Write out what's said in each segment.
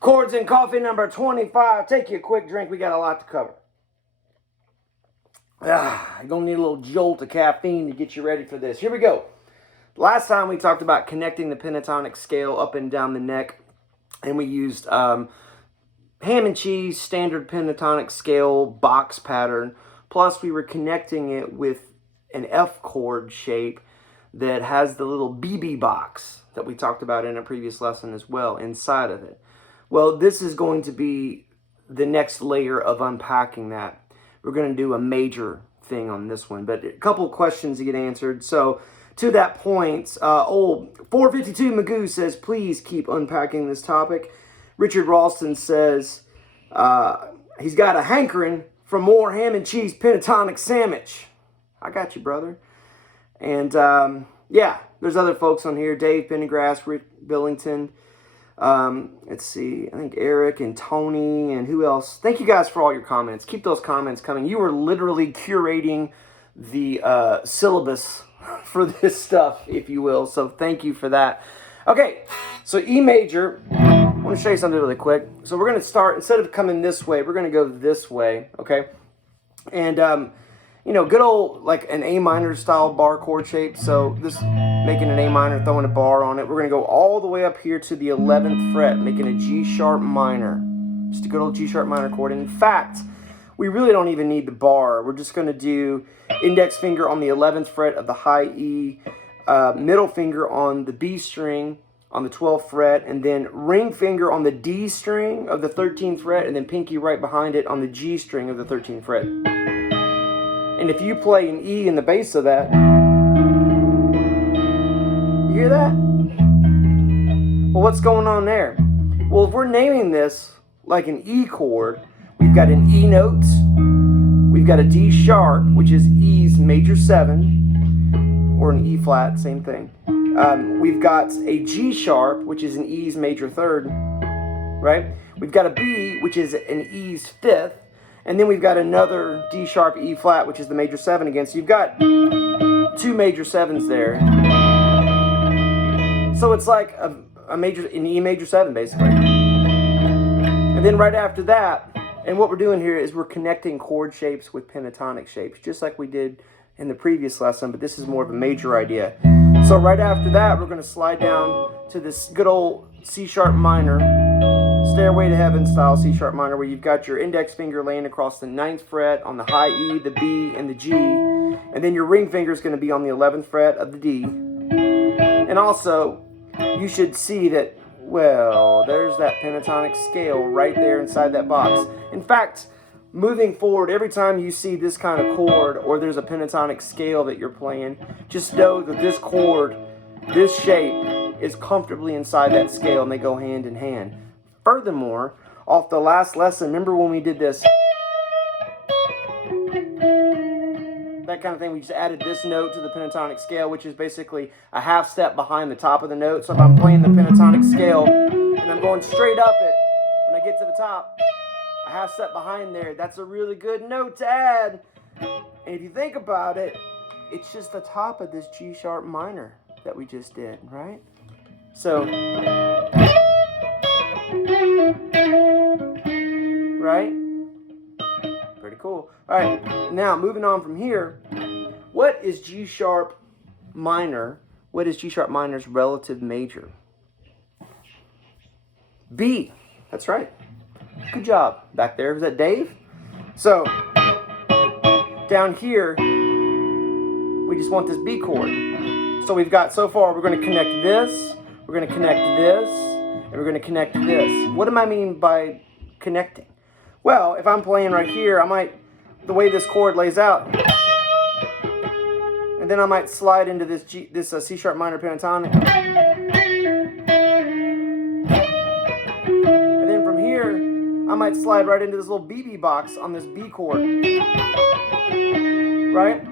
Chords and Coffee number 25. Take you a quick drink. We got a lot to cover. You're going to need a little jolt of caffeine to get you ready for this. Here we go. Last time we talked about connecting the pentatonic scale up and down the neck. And we used ham and cheese, standard pentatonic scale, box pattern. Plus we were connecting it with an F chord shape that has the little BB box that we talked about in a previous lesson as well inside of it. Well, this is going to be the next layer of unpacking that. We're going to do a major thing on this one, but a couple of questions to get answered. So to that point, old 452 Magoo says, please keep unpacking this topic. Richard Ralston says he's got a hankering for more ham and cheese pentatonic sandwich. I got you, brother. And yeah, there's other folks on here. Dave Pendergrass, Rick Billington. Let's see, I think Eric and Tony and who else? Thank you guys for all your comments. Keep those comments coming. You are literally curating the syllabus for this stuff, if you will. So thank you for that. Okay, so E major. I want to show you something really quick. So we're going to start, instead of coming this way, we're going to go this way, okay? And, you know, good old, like an A minor style bar chord shape. So this, making an A minor, throwing a bar on it. We're going to go all the way up here to the 11th fret, making a G sharp minor. Just a good old G sharp minor chord. And in fact, we really don't even need the bar. We're just going to do index finger on the 11th fret of the high E, middle finger on the B string on the 12th fret, and then ring finger on the D string of the 13th fret, and then pinky right behind it on the G string of the 13th fret. And if you play an E in the bass of that, you hear that? Well, what's going on there? Well, if we're naming this like an E chord, we've got an E note, we've got a D sharp, which is E's major 7, or an E flat, same thing. We've got a G sharp, which is an E's major 3rd, right? We've got a B, which is an E's 5th, and then we've got another D sharp E flat, which is the major 7 again. So you've got two major 7s there. So it's like an E major 7, basically. And then right after that, and what we're doing here is we're connecting chord shapes with pentatonic shapes, just like we did in the previous lesson, but this is more of a major idea. So right after that, we're going to slide down to this good old C sharp minor, Stairway to Heaven style C sharp minor, where you've got your index finger laying across the 9th fret on the high E, the B, and the G. And then your ring finger is going to be on the 11th fret of the D. And also, you should see that, well, there's that pentatonic scale right there inside that box. In fact, moving forward, every time you see this kind of chord or there's a pentatonic scale that you're playing, just know that this chord, this shape, is comfortably inside that scale, and they go hand in hand. Furthermore, off the last lesson, remember when we did this, that kind of thing, we just added this note to the pentatonic scale, which is basically a half step behind the top of the note. So if I'm playing the pentatonic scale and I'm going straight up it, when I get to the top, a half step behind there, that's a really good note to add. And if you think about it, it's just the top of this G sharp minor that we just did, right? So, right? Pretty cool. All right, now moving on from here, what is G sharp minor? What is G sharp minor's relative major? B. That's right. Good job back there. Was that Dave? So, down here, we just want this B chord. So we've got, so far, we're going to connect this, we're going to connect this, and we're going to connect this. What do I mean by connecting? Well, if I'm playing right here, I might, the way this chord lays out, and then I might slide into this C sharp minor pentatonic. And then from here, I might slide right into this little BB box on this B chord. Right?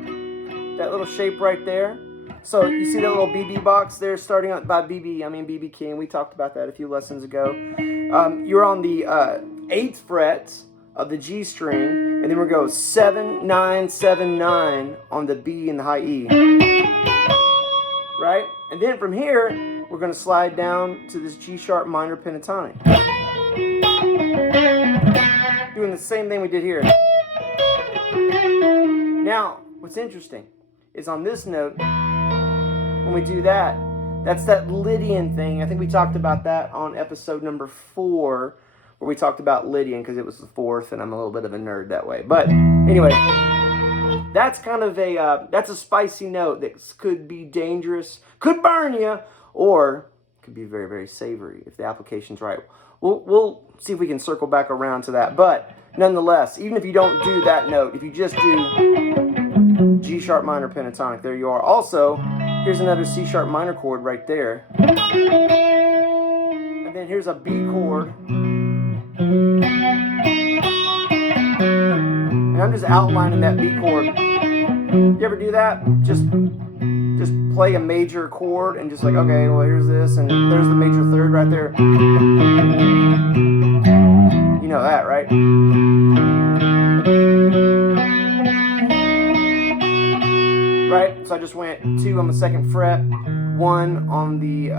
That little shape right there. So you see that little BB box there, starting out by BB, I mean BB King. We talked about that a few lessons ago. You're on the 8th fret of the G string, and then we'll go 7, 9, 7, 9 on the B and the high E. Right? And then from here, we're going to slide down to this G sharp minor pentatonic. Doing the same thing we did here. Now, what's interesting is on this note, when we do that, that's that Lydian thing. I think we talked about that on episode number 4, where we talked about Lydian because it was the 4th, and I'm a little bit of a nerd that way. But anyway, that's kind of that's a spicy note that could be dangerous, could burn you, or could be very, very savory if the application's right. We'll see if we can circle back around to that. But nonetheless, even if you don't do that note, if you just do G sharp minor pentatonic, there you are. Also, here's another C sharp minor chord right there. And then here's a B chord. And I'm just outlining that B chord. You ever do that? Just play a major chord and just like, okay, well, here's this, and there's the major third right there. You know that, right? Right? So I just went 2 on the 2nd fret, 1 on the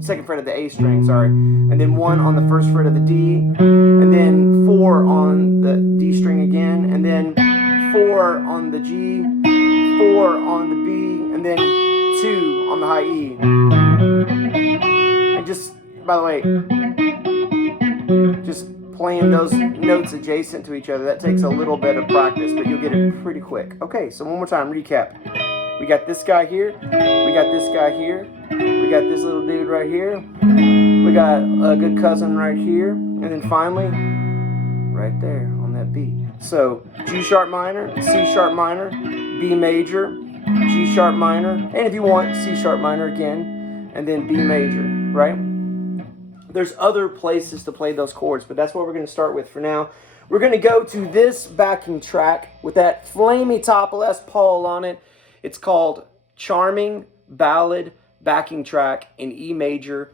2nd fret of the A string, sorry, and then 1 on the 1st fret of the D, and then 4 on the D string again, and then 4 on the G, 4 on the B, and then 2 on the high E. And just, by the way, just playing those notes adjacent to each other, that takes a little bit of practice, but you'll get it pretty quick. Okay, so one more time, recap. We got this guy here, we got this guy here, we got this little dude right here, we got a good cousin right here, and then finally, right there on that B. So, G sharp minor, C sharp minor, B major, G sharp minor, and if you want, C sharp minor again, and then B major, right? There's other places to play those chords, but that's what we're going to start with for now. We're going to go to this backing track with that flamey top Les Paul on it. It's called Charming Ballad Backing Track in E major,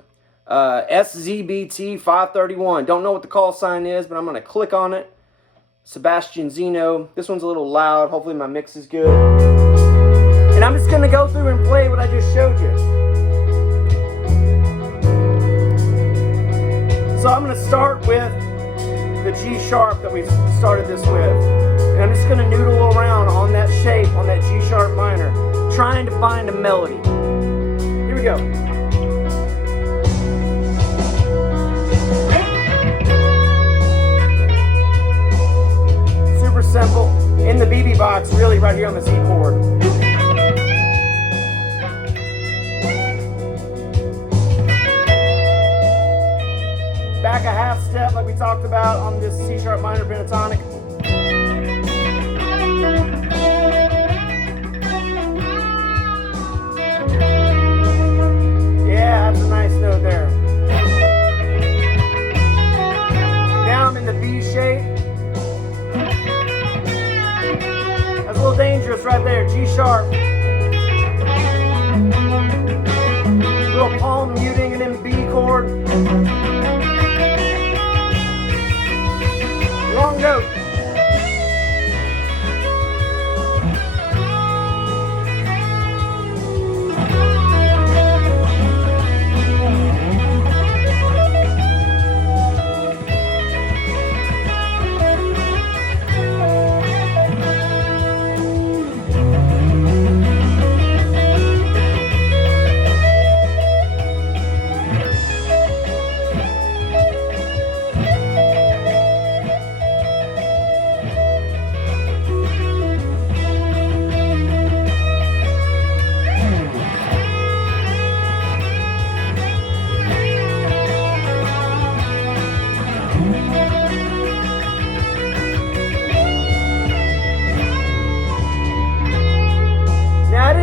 SZBT 531. Don't know what the call sign is, but I'm going to click on it. Sebastian Zeno. This one's a little loud. Hopefully my mix is good. And I'm just going to go through and play what I just showed you. So I'm going to start with the G sharp that we started this with. And I'm just going to noodle around on that shape, on that G sharp minor, trying to find a melody. Here we go. Super simple. In the BB box, really right here on the Z chord. Back a half step like we talked about on this C sharp minor pentatonic. Yeah, that's a nice note there. Now I'm in the B shape. That's a little dangerous right there, G sharp. A little palm muting and then B chord. Wrong note.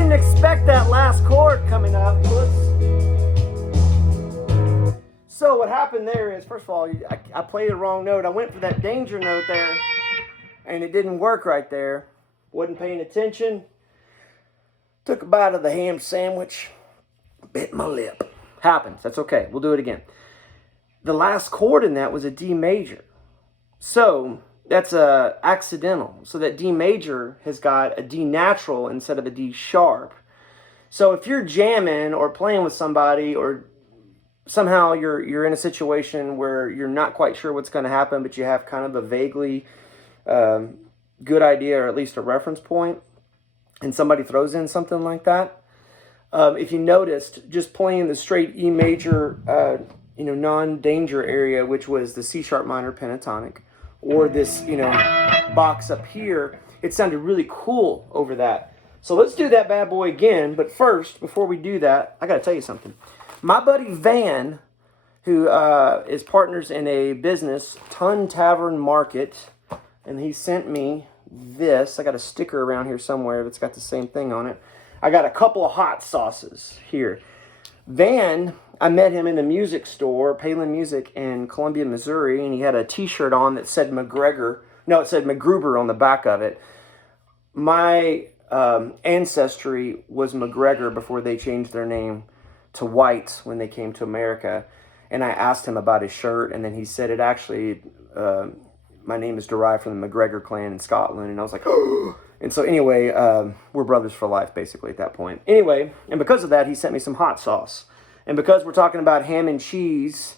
Expect that last chord coming up. So what happened there is, first of all, I played the wrong note. I went for that danger note there, and it didn't work right there. Wasn't paying attention. Took a bite of the ham sandwich. Bit my lip. Happens. That's okay. We'll do it again. The last chord in that was a D major. So that's accidental. So that D major has got a D natural instead of a D sharp. So if you're jamming or playing with somebody or somehow you're in a situation where you're not quite sure what's going to happen, but you have kind of a vaguely good idea, or at least a reference point, and somebody throws in something like that. If you noticed, just playing the straight E major, non-danger area, which was the C sharp minor pentatonic, or this, box up here, it sounded really cool over that. So let's do that bad boy again. But first, before we do that, I got to tell you something. My buddy Van, who is partners in a business, Ton Tavern Market, and he sent me this. I got a sticker around here somewhere that's got the same thing on it. I got a couple of hot sauces here. Van, I met him in a music store, Palen Music in Columbia, Missouri, and he had a t-shirt on that said McGregor. No, it said McGruber on the back of it. My ancestry was McGregor before they changed their name to White when they came to America. And I asked him about his shirt, and then he said it actually, my name is derived from the McGregor clan in Scotland. And I was like, oh. And so anyway, we're brothers for life, basically, at that point. Anyway, and because of that, he sent me some hot sauce. And because we're talking about ham and cheese,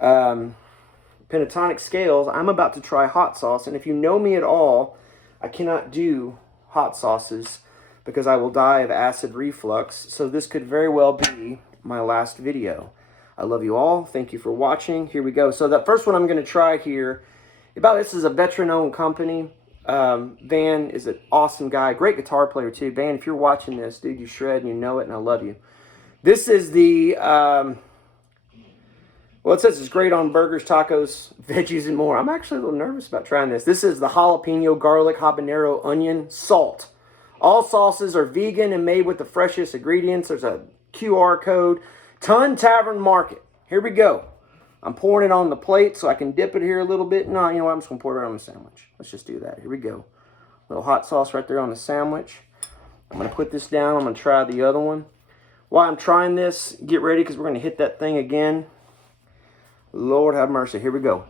pentatonic scales, I'm about to try hot sauce. And if you know me at all, I cannot do hot sauces because I will die of acid reflux. So this could very well be my last video. I love you all. Thank you for watching. Here we go. So the first one I'm going to try here, this is a veteran-owned company. Van is an awesome guy, great guitar player too. Van, if you're watching this, dude, you shred and you know it, and I love you. This is the, it says it's great on burgers, tacos, veggies, and more. I'm actually a little nervous about trying this. This is the jalapeno, garlic, habanero, onion, salt. All sauces are vegan and made with the freshest ingredients. There's a QR code. Ton Tavern Market. Here we go. I'm pouring it on the plate so I can dip it here a little bit. No, you know what? I'm just going to pour it right on the sandwich. Let's just do that. Here we go. A little hot sauce right there on the sandwich. I'm going to put this down. I'm going to try the other one. While I'm trying this, get ready because we're going to hit that thing again. Lord have mercy. Here we go.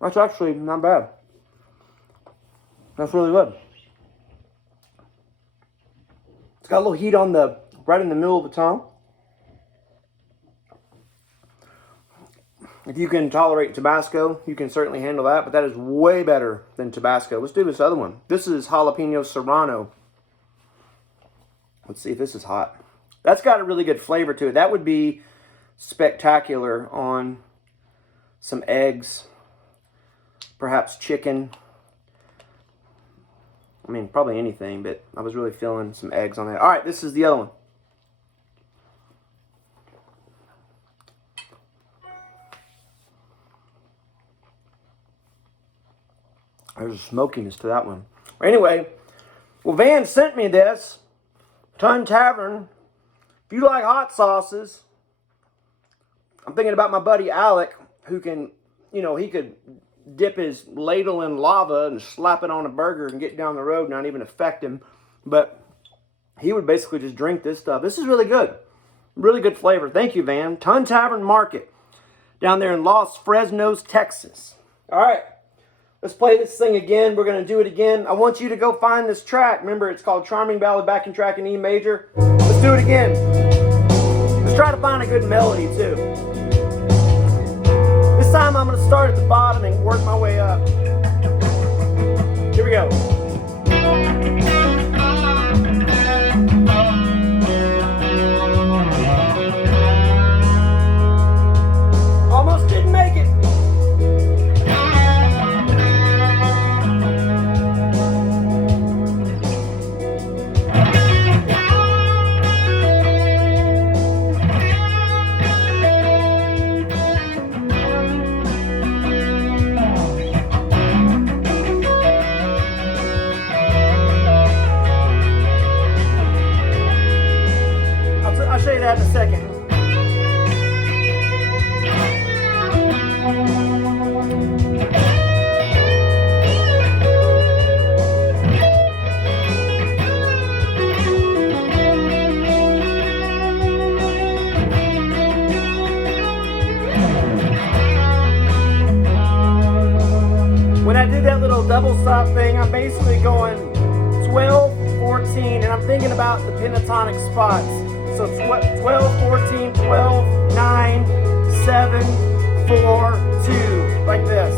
That's actually not bad. That's really good. It's got a little heat on right in the middle of the tongue. If you can tolerate Tabasco, you can certainly handle that, but that is way better than Tabasco. Let's do this other one. This is jalapeno serrano. Let's see if this is hot. That's got a really good flavor to it. That would be spectacular on some eggs, perhaps chicken. I mean, probably anything, but I was really feeling some eggs on that. All right, this is the other one. There's a smokiness to that one. Anyway, well, Van sent me this. Ton Tavern. If you like hot sauces, I'm thinking about my buddy Alec, who can, he could dip his ladle in lava and slap it on a burger and get down the road, not even affect him. But he would basically just drink this stuff. This is really good. Really good flavor. Thank you, Van. Ton Tavern Market down there in Los Fresnos, Texas. All right. Let's play this thing again. We're going to do it again. I want you to go find this track. Remember, it's called Charming Ballad Backing Track in E major. Let's do it again. Let's try to find a good melody, too. This time I'm going to start at the bottom and work my way up. Here we go. Almost didn't make it. I'll show you that in a second. When I did that little double stop thing, I'm basically going, it's 12, 14, and I'm thinking about the pentatonic spots. So 12, 14, 12, 9, 7, 4, 2, like this.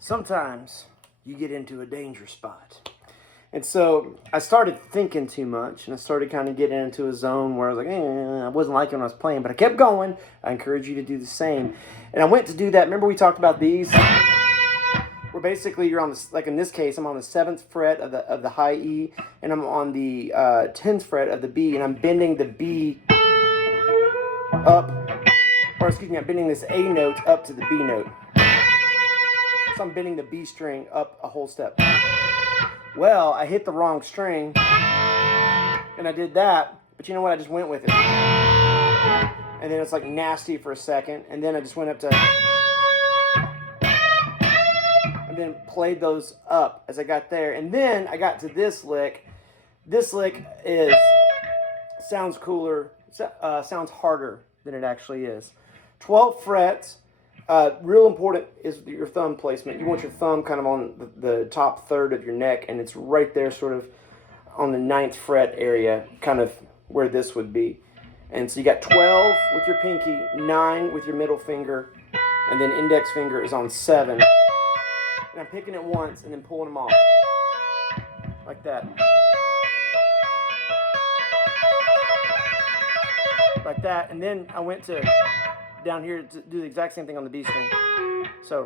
Sometimes you get into a danger spot. And so I started thinking too much, and I started kind of getting into a zone where I was like, I wasn't liking when I was playing, but I kept going. I encourage you to do the same. And I went to do that. Remember we talked about these? Where basically you're on this, like in this case, I'm on the 7th fret of the high E, and I'm on the 10th fret of the B, and I'm bending the B up, or excuse me, I'm bending this A note up to the B note. So I'm bending the B string up a whole step. Well, I hit the wrong string, and I did that, but you know what? I just went with it. And then it's like nasty for a second, and then I just went up to, and then played those up as I got there. And then I got to this lick. This lick sounds cooler, sounds harder than it actually is. 12 frets. Real important is your thumb placement. You want your thumb kind of on the top third of your neck, and it's right there sort of on the 9th fret area, kind of where this would be. And so you got 12 with your pinky, 9 with your middle finger, and then index finger is on 7. And I'm picking it once and then pulling them off. Like that. Like that. And then I went to down here to do the exact same thing on the B string. So,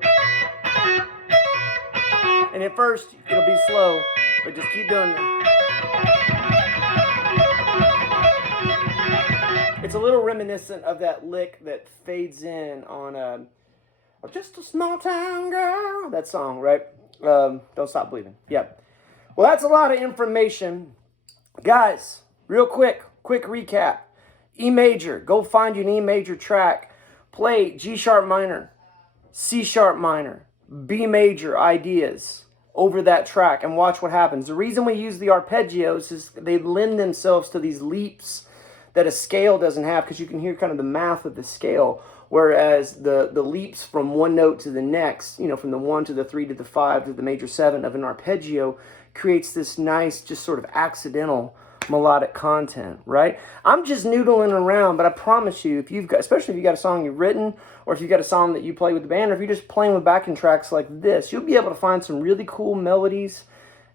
and at first it'll be slow, but just keep doing it. It's a little reminiscent of that lick that fades in on Just a Small Town Girl, that song, right? Don't Stop Believing. Yeah. Well, that's a lot of information. Guys, real quick recap. E major, go find you an E major track. Play G sharp minor, C sharp minor, B major ideas over that track and watch what happens. The reason we use the arpeggios is they lend themselves to these leaps that a scale doesn't have, because you can hear kind of the math of the scale, whereas the leaps from one note to the next, from the 1 to the 3 to the 5 to the major 7 of an arpeggio creates this nice, just sort of accidental melodic content, right? I'm just noodling around, but I promise you, especially if you got a song you've written, or if you got a song that you play with the band, or if you're just playing with backing tracks like this, you'll be able to find some really cool melodies,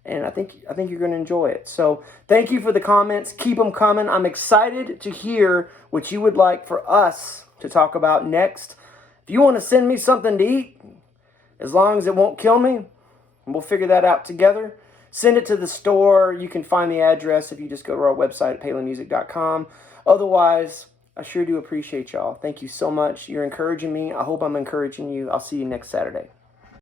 and I think you're going to enjoy it. So thank you for the comments. Keep them coming. I'm excited to hear what you would like for us to talk about next. If you want to send me something to eat, as long as it won't kill me, we'll figure that out together. Send it to the store. You can find the address if you just go to our website at palenmusic.com. Otherwise, I sure do appreciate y'all. Thank you so much. You're encouraging me. I hope I'm encouraging you. I'll see you next Saturday.